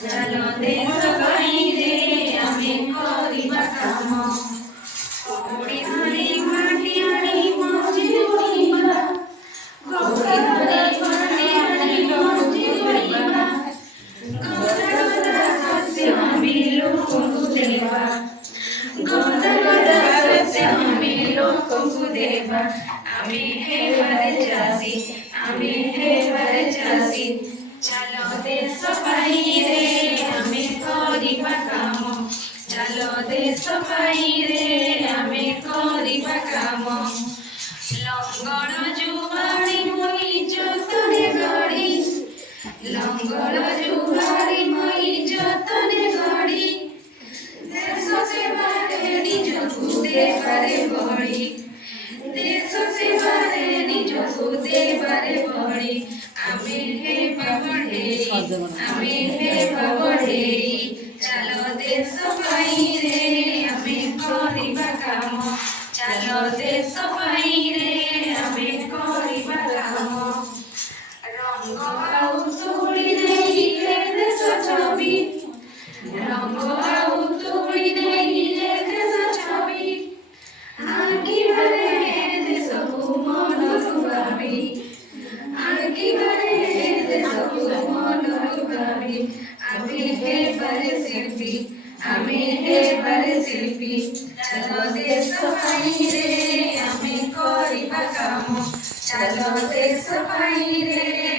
चलो देश भाई रे अमे करिबा काम ओडी हरी माटियारी मौजी उड़ीबा गोरी हरी माटियारी मौजी उड़ीबा गोदा गोदा सस्य मिलो कुदेवा गोदा गोदा सस्य मिलो कुदेवा आमी हे वरे चासी चलो देश भाई रे आमे करिबा काम चलो देश भाई रे आमे करिबा काम लंगड़ जुआरी मोई जतने गड़ी लंगड़ जुआरी मोई जतने गड़ी देश सेवा रे निज खुदे बारे बड़ी देश सेवा रे निज खुदे बारे बड़ी आमे हे बढ़ेई चलो देश भाई रे आमे करिबा काम चलो देश भाई रे आमे करिबा काम रंग आउ तुड़ी देइले देश छवि रंग आउ तुड़ी देइले देश छवि आंकी भरे देश को मन लुभावी आंकी भरे देश को मन लुभावी आमे हे बड़े शिल्पी चलो देश भाई रे आमे करिबा काम चलो देश भाई रे